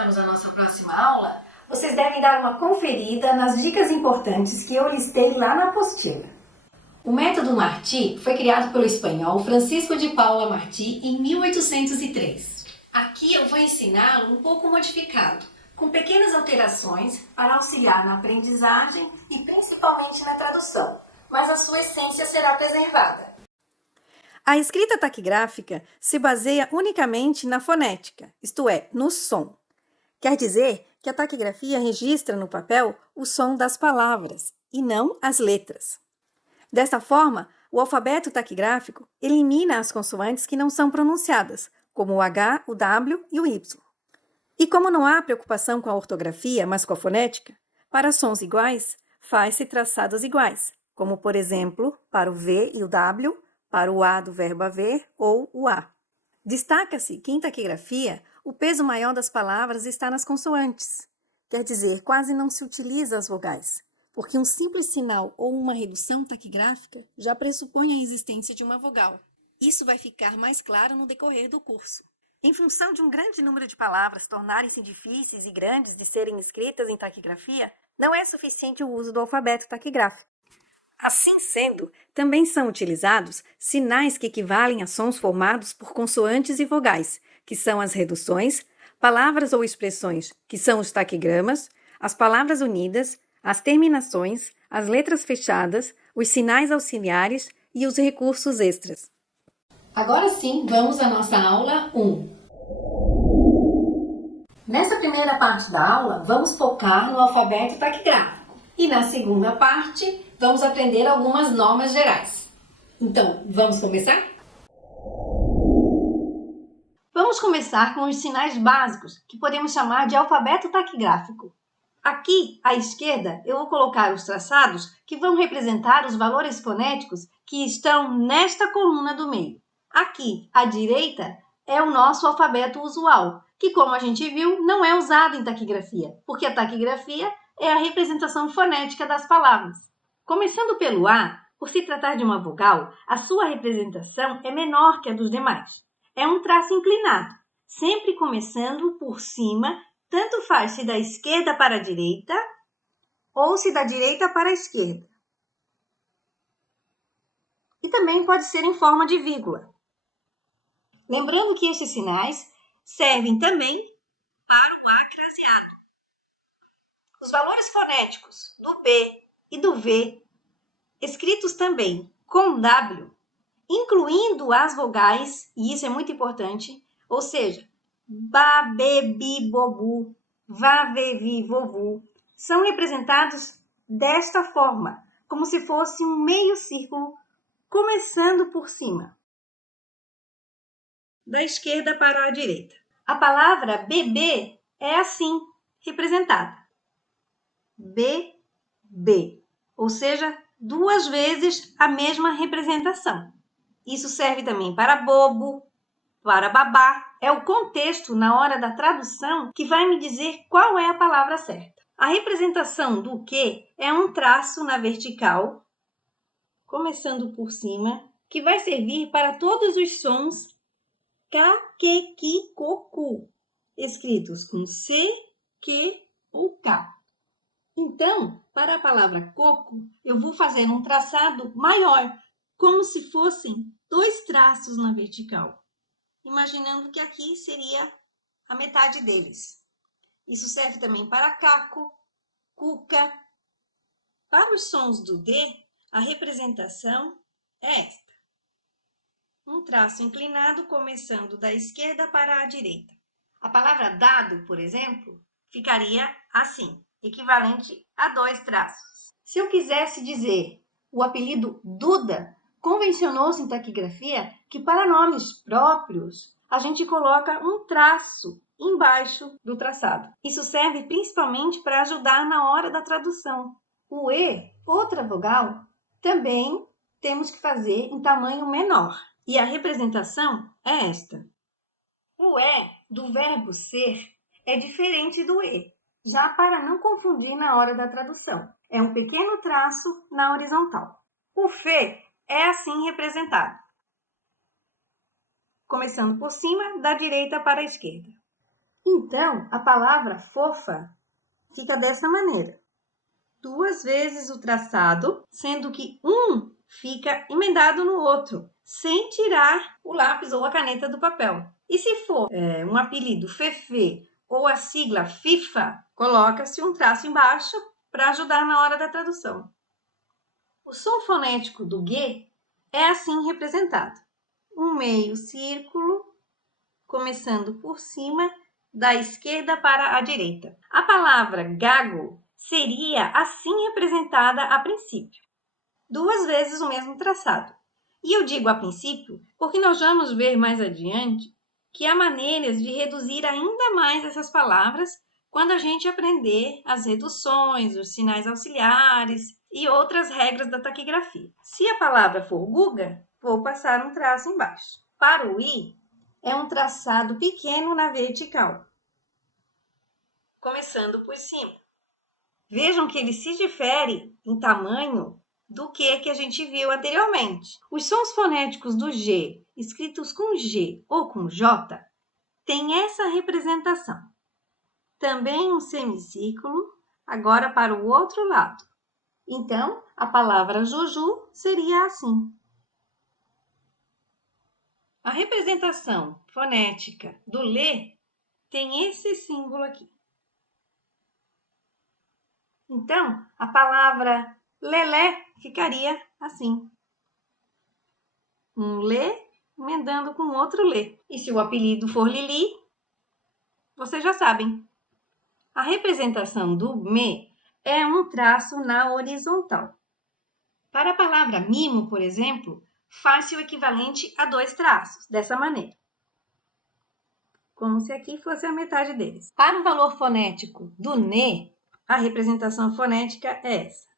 iniciarmos a nossa próxima aula, vocês devem dar uma conferida nas dicas importantes que eu listei lá na apostila. O método Martí foi criado pelo espanhol Francisco de Paula Martí em 1803. Aqui eu vou ensiná-lo um pouco modificado, com pequenas alterações para auxiliar na aprendizagem e principalmente na tradução, mas a sua essência será preservada. A escrita taquigráfica se baseia unicamente na fonética, isto é, no som. Quer dizer que a taquigrafia registra no papel o som das palavras e não as letras. Desta forma, o alfabeto taquigráfico elimina as consoantes que não são pronunciadas, como o H, o W e o Y. E como não há preocupação com a ortografia, mas com a fonética, para sons iguais, faz-se traçados iguais, como, por exemplo, para o V e o W, para o A do verbo haver ou o A. Destaca-se que em taquigrafia, o peso maior das palavras está nas consoantes. Quer dizer, quase não se utiliza as vogais, porque um simples sinal ou uma redução taquigráfica já pressupõe a existência de uma vogal. Isso vai ficar mais claro no decorrer do curso. Em função de um grande número de palavras tornarem-se difíceis e grandes de serem escritas em taquigrafia, não é suficiente o uso do alfabeto taquigráfico. Assim sendo, também são utilizados sinais que equivalem a sons formados por consoantes e vogais, que são as reduções, palavras ou expressões, que são os taquigramas, as palavras unidas, as terminações, as letras fechadas, os sinais auxiliares e os recursos extras. Agora sim, vamos à nossa aula 1. Nessa primeira parte da aula, vamos focar no alfabeto taquigráfico. E na segunda parte, vamos aprender algumas normas gerais. Então, vamos começar? Vamos começar com os sinais básicos, que podemos chamar de alfabeto taquigráfico. Aqui, à esquerda, eu vou colocar os traçados que vão representar os valores fonéticos que estão nesta coluna do meio. Aqui, à direita, é o nosso alfabeto usual, que, como a gente viu, não é usado em taquigrafia, porque a taquigrafia é a representação fonética das palavras. Começando pelo A, por se tratar de uma vogal, a sua representação é menor que a dos demais. É um traço inclinado, sempre começando por cima, tanto faz se da esquerda para a direita ou se da direita para a esquerda. E também pode ser em forma de vírgula. Lembrando que estes sinais servem também para o A craseado. Os valores fonéticos do B e do V, escritos também com W, incluindo as vogais, e isso é muito importante, ou seja, ba, be, bi, bobu, va, ve, vi, vovu, são representados desta forma, como se fosse um meio círculo, começando por cima, da esquerda para a direita. A palavra bebê é assim representada. BB, ou seja, duas vezes a mesma representação. Isso serve também para bobo, para babá. É o contexto na hora da tradução que vai me dizer qual é a palavra certa. A representação do que é um traço na vertical, começando por cima, que vai servir para todos os sons K, Q, Ki, Ko, Ku, escritos com C, Q ou K. Então, para a palavra coco, eu vou fazer um traçado maior, como se fossem dois traços na vertical, imaginando que aqui seria a metade deles. Isso serve também para caco, cuca. Para os sons do D, a representação é esta. Um traço inclinado começando da esquerda para a direita. A palavra dado, por exemplo, ficaria assim, equivalente a dois traços. Se eu quisesse dizer o apelido Duda, convencionou-se em taquigrafia que para nomes próprios a gente coloca um traço embaixo do traçado. Isso serve principalmente para ajudar na hora da tradução. O E, outra vogal, também temos que fazer em tamanho menor. E a representação é esta. O E do verbo ser é diferente do E, já para não confundir na hora da tradução. É um pequeno traço na horizontal. O Fê é assim representado, começando por cima, da direita para a esquerda. Então, a palavra fofa fica dessa maneira. 2 vezes o traçado, sendo que um fica emendado no outro, sem tirar o lápis ou a caneta do papel. E se for um apelido Fefe ou a sigla FIFA, coloca-se um traço embaixo para ajudar na hora da tradução. O som fonético do G é assim representado. Um meio círculo, começando por cima, da esquerda para a direita. A palavra gago seria assim representada a princípio. 2 vezes o mesmo traçado. E eu digo a princípio porque nós vamos ver mais adiante que há maneiras de reduzir ainda mais essas palavras quando a gente aprender as reduções, os sinais auxiliares e outras regras da taquigrafia. Se a palavra for Guga, vou passar um traço embaixo. Para o I, é um traçado pequeno na vertical, começando por cima. Vejam que ele se difere em tamanho do que a gente viu anteriormente. Os sons fonéticos do G, escritos com G ou com J, têm essa representação. Também um semicírculo, agora para o outro lado. Então, a palavra Juju seria assim. A representação fonética do Lê tem esse símbolo aqui. Então, a palavra lelé ficaria assim. Um lê emendando com outro lê. E se o apelido for Lili, vocês já sabem. A representação do me é um traço na horizontal. Para a palavra mimo, por exemplo, faz-se o equivalente a 2 traços, dessa maneira. Como se aqui fosse a metade deles. Para o valor fonético do ne, a representação fonética é essa.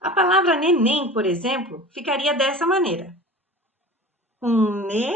A palavra neném, por exemplo, ficaria dessa maneira. Um ne,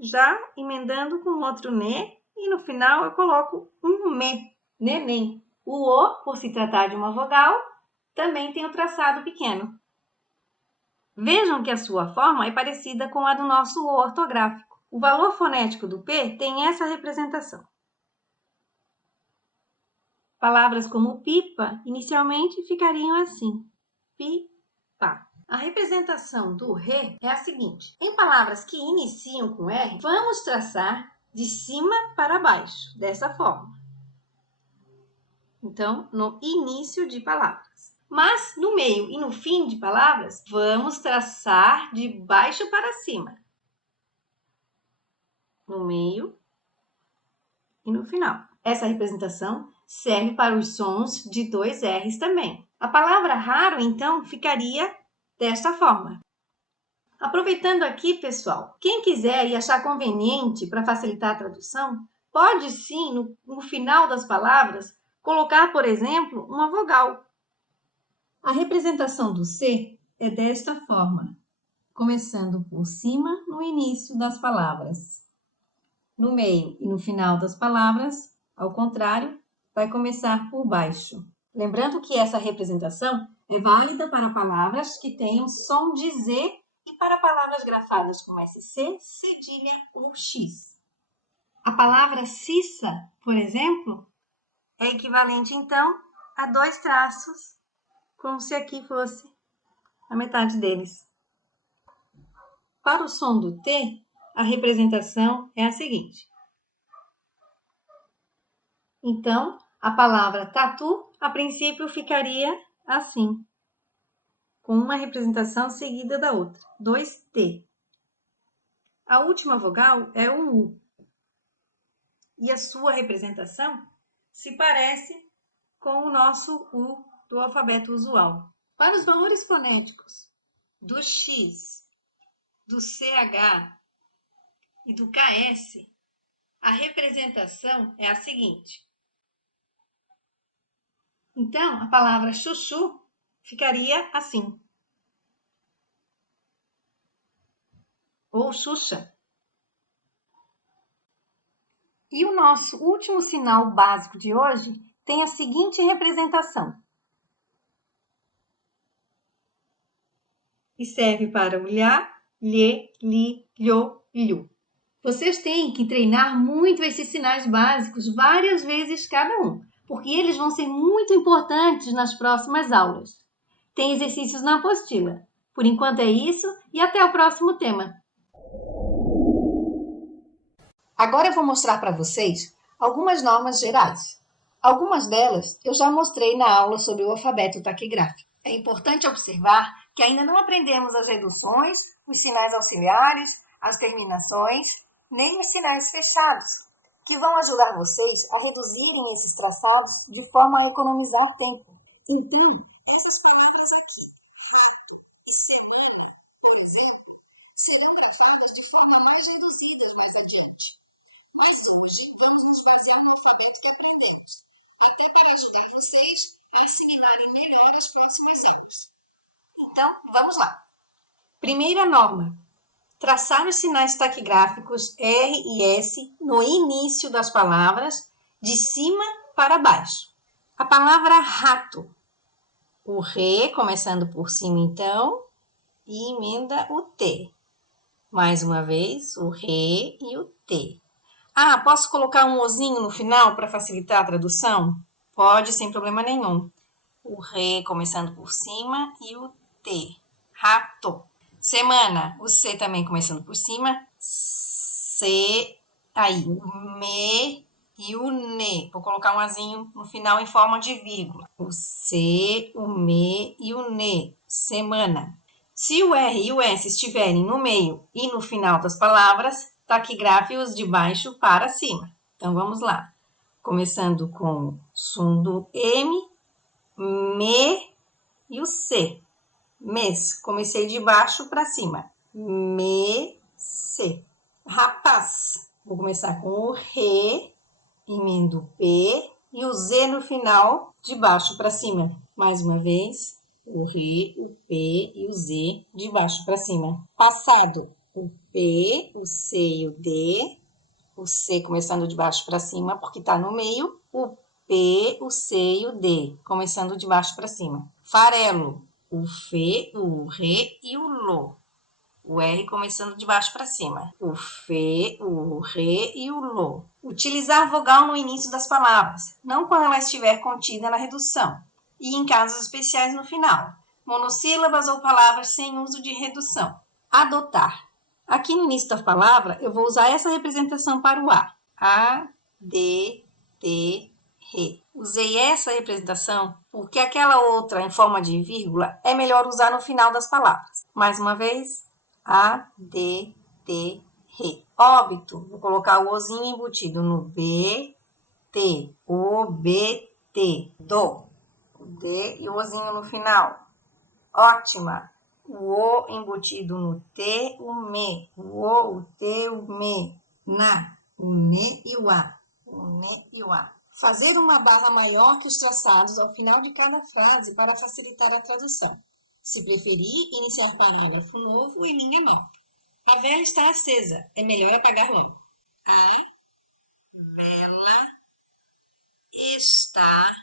já emendando com outro ne, e no final eu coloco um me, neném. O O, por se tratar de uma vogal, também tem o traçado pequeno. Vejam que a sua forma é parecida com a do nosso O ortográfico. O valor fonético do P tem essa representação. Palavras como pipa, inicialmente ficariam assim. Pipa. A representação do re é a seguinte. Em palavras que iniciam com R, vamos traçar de cima para baixo, dessa forma. Então, no início de palavras. Mas, no meio e no fim de palavras, vamos traçar de baixo para cima. No meio e no final. Essa representação serve para os sons de 2 R's também. A palavra raro, então, ficaria desta forma. Aproveitando aqui, pessoal, quem quiser e achar conveniente para facilitar a tradução, pode sim, no final das palavras, colocar, por exemplo, uma vogal. A representação do C é desta forma, começando por cima no início das palavras. No meio e no final das palavras, ao contrário, vai começar por baixo. Lembrando que essa representação é válida para palavras que tenham som de Z e para palavras grafadas com SC, cedilha ou X. A palavra cissa, por exemplo, é equivalente, então, a 2 traços, como se aqui fosse a metade deles. Para o som do T, a representação é a seguinte. Então, a palavra tatu, a princípio, ficaria assim, com uma representação seguida da outra, 2T. A última vogal é o U. E a sua representação se parece com o nosso U do alfabeto usual. Para os valores fonéticos do X, do CH e do KS, a representação é a seguinte. Então, a palavra chuchu ficaria assim. Ou Xuxa. E o nosso último sinal básico de hoje tem a seguinte representação. E serve para o lhá, lhe, li, lho, lhu. Vocês têm que treinar muito esses sinais básicos várias vezes cada um, porque eles vão ser muito importantes nas próximas aulas. Tem exercícios na apostila. Por enquanto é isso e até o próximo tema. Agora eu vou mostrar para vocês algumas normas gerais. Algumas delas eu já mostrei na aula sobre o alfabeto taquigráfico. É importante observar que ainda não aprendemos as reduções, os sinais auxiliares, as terminações, nem os sinais fechados, que vão ajudar vocês a reduzirem esses traçados de forma a economizar tempo. Então, vamos lá. Primeira norma. Traçar os sinais taquigráficos R e S no início das palavras, de cima para baixo. A palavra rato. O R começando por cima, então, e emenda o T. Mais uma vez, o R e o T. Ah, posso colocar um ozinho no final para facilitar a tradução? Pode, sem problema nenhum. O R começando por cima e o T. Rato. Semana, o C também começando por cima. C, aí, o me e o ne. Vou colocar um azinho no final em forma de vírgula. O C, o me e o ne. Semana. Se o R e o S estiverem no meio e no final das palavras, taquigráfe-os de baixo para cima. Então, vamos lá. Começando com o som do M, me e o C. Mês, comecei de baixo para cima. Me-se. Rapaz, vou começar com o re, emendo o P e o Z no final, de baixo para cima. Mais uma vez, o re, o P e o Z de baixo para cima. Passado, o P, o C e o D. O C começando de baixo para cima, porque está no meio. O P, o C e o D, começando de baixo para cima. Farelo, o Fê, o Rê e o Lô. O R começando de baixo para cima. O Fê, o Rê e o Lô. Utilizar vogal no início das palavras, não quando ela estiver contida na redução. E em casos especiais no final. Monossílabas ou palavras sem uso de redução. Adotar. Aqui no início da palavra, eu vou usar essa representação para o A. A, D, T, R. Usei essa representação porque aquela outra em forma de vírgula é melhor usar no final das palavras. Mais uma vez, A, D, T, R. Óbito, vou colocar o ozinho embutido no B, T, O, B, T, do. O D e o ozinho no final. Ótima. O O embutido no T, o me. O O, o T, o me. Na. O ne e o A. O ne e o A. Fazer uma barra maior que os traçados ao final de cada frase para facilitar a tradução. Se preferir, iniciar parágrafo novo em linha nova. A vela está acesa. É melhor apagar logo. A vela está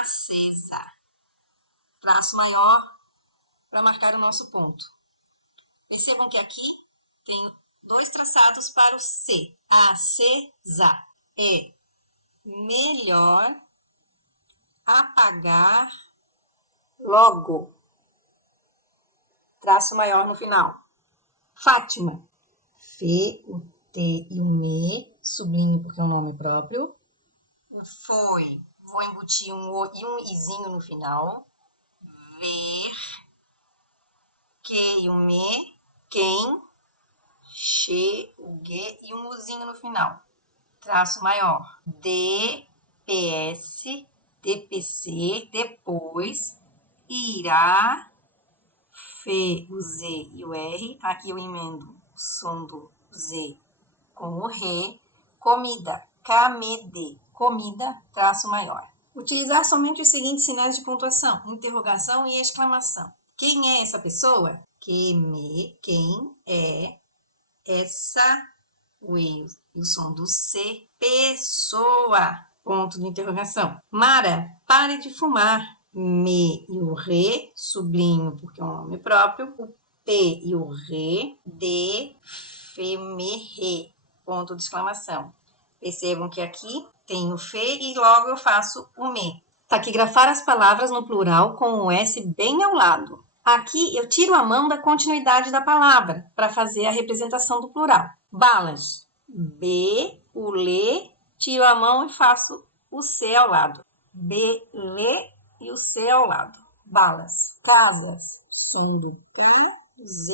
acesa. Traço maior para marcar o nosso ponto. Percebam que aqui tem dois traçados para o C. Acesa. É melhor apagar logo. Traço maior no final. Fátima. Fê, o T e o me, sublinho porque é um nome próprio. Foi. Vou embutir um O e um Izinho no final. Ver. Que e o me. Quem. Che, o G e um Uzinho no final. Traço maior. D, PS, DPC, depois, irá, Fê, o Z e o R. Aqui eu emendo o som do Z com o Ré. Comida, KMD, comida, traço maior. Utilizar somente os seguintes sinais de pontuação, interrogação e exclamação. Quem é essa pessoa? Quem é essa, o E e o som do C, pessoa, ponto de interrogação. Mara, pare de fumar. Me e o Rê, sublinho porque é um nome próprio. O P e o Rê, D, ephemeré, ponto de exclamação. Percebam que aqui tem o fe e logo eu faço o me. Taquigrafar as palavras no plural com o S bem ao lado. Aqui eu tiro a mão da continuidade da palavra para fazer a representação do plural. Balas, B, o lê, tiro a mão e faço o C ao lado. B, lê e o C ao lado. Balas, casas, som do K, Z,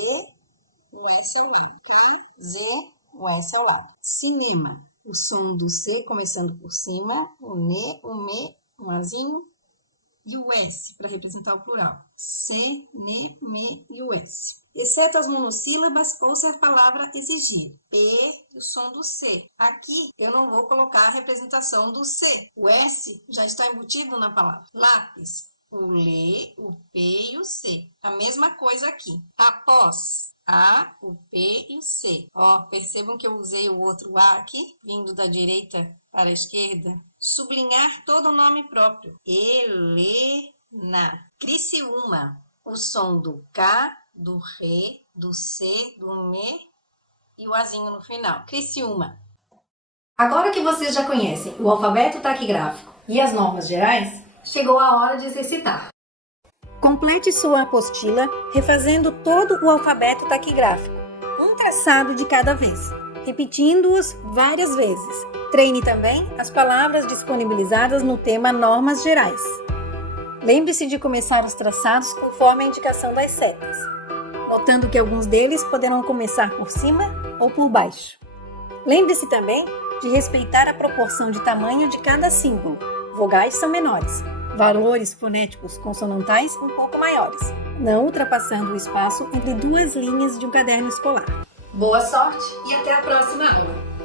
o S ao lado. K, Z, o S ao lado. Cinema, o som do C começando por cima, o NE, o ME, um Azinho e o S para representar o plural. C, NE, ME e o S. Exceto as monossílabas ou se a palavra exigir. P e o som do C. Aqui eu não vou colocar a representação do C. O S já está embutido na palavra. Lápis, o Lê, o P e o C. A mesma coisa aqui. Após, A, o P e o C. Ó, percebam que eu usei o outro A aqui, vindo da direita para a esquerda. Sublinhar todo o nome próprio. Helena. Criciúma. O som do K, do Rê, do C, do Me e o Azinho no final. Criciúma. Agora que vocês já conhecem o alfabeto taquigráfico e as normas gerais, chegou a hora de exercitar. Complete sua apostila refazendo todo o alfabeto taquigráfico, um traçado de cada vez, repetindo-os várias vezes. Treine também as palavras disponibilizadas no tema Normas Gerais. Lembre-se de começar os traçados conforme a indicação das setas, notando que alguns deles poderão começar por cima ou por baixo. Lembre-se também de respeitar a proporção de tamanho de cada símbolo. Vogais são menores, valores fonéticos consonantais um pouco maiores, não ultrapassando o espaço entre duas linhas de um caderno escolar. Boa sorte e até a próxima aula!